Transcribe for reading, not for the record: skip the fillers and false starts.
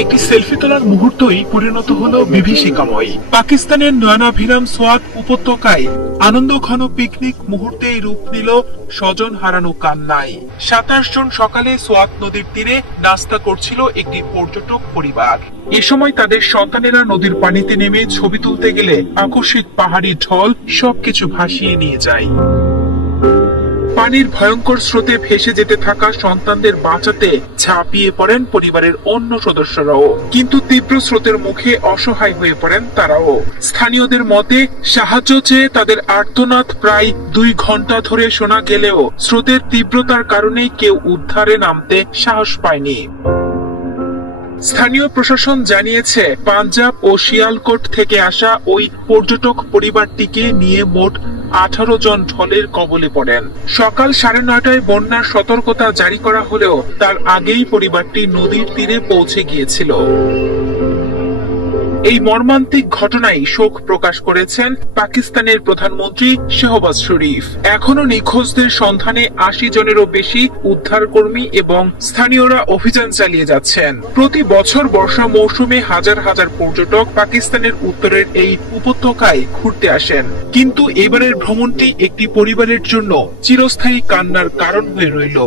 একটি সেলফি তোলার মুহূর্তই পরিণত হলো বিভীষিকাময়। পাকিস্তানের নয়নাভিরাম সোয়াত উপত্যকায় আনন্দ ঘন পিকনিক মুহূর্তেই রূপ নিল স্বজন হারানো কান্নায়। 27 জন সকালে সোয়াত নদীর তীরে নাস্তা করছিল একটি পর্যটক পরিবার। এ সময় তাদের সন্তানেরা নদীর পানিতে নেমে ছবি তুলতে গেলে আকস্মিক পাহাড়ি ঢল সবকিছু ভাসিয়ে নিয়ে যায়। পানির ভয়ঙ্কর স্রোতে ভেসে যেতে থাকা সন্তানদের বাঁচাতে ঝাঁপিয়ে পড়েন পরিবারের অন্য সদস্যরাও, কিন্তু তীব্র স্রোতের মুখে অসহায় হয়ে পড়েন তারাও। স্থানীয়দের মতে সাহায্য চেয়ে তাদের আর্তনাদ প্রায় 2 ঘন্টা ধরে শোনা গেলেও স্রোতের তীব্রতার কারণে কেউ উদ্ধারে নামতে সাহস পায়নি। স্থানীয় প্রশাসন জানিয়েছে পাঞ্জাব ও শিয়ালকোট থেকে আসা ওই পর্যটক পরিবারটিকে নিয়ে মোট 18 জন ঢলের কবলে পড়েন। সকাল 9:30টায় বন্যার সতর্কতা জারি করা হলেও তার আগেই পরিবারটি নদীর তীরে পৌঁছে গিয়েছিল। এই মর্মান্তিক ঘটনায় শোক প্রকাশ করেছেন পাকিস্তানের প্রধানমন্ত্রী শেহবাজ শরীফ। এখনো নিখোঁজদের সন্ধানে 80 জনেরও বেশি উদ্ধারকর্মী এবং স্থানীয়রা অভিযান চালিয়ে যাচ্ছেন। প্রতি বছর বর্ষা মৌসুমে হাজার হাজার পর্যটক পাকিস্তানের উত্তরের এই উপত্যকায় ঘুরতে আসেন, কিন্তু এবারের ভ্রমণটি একটি পরিবারের জন্য চিরস্থায়ী কান্নার কারণ হয়ে রইল।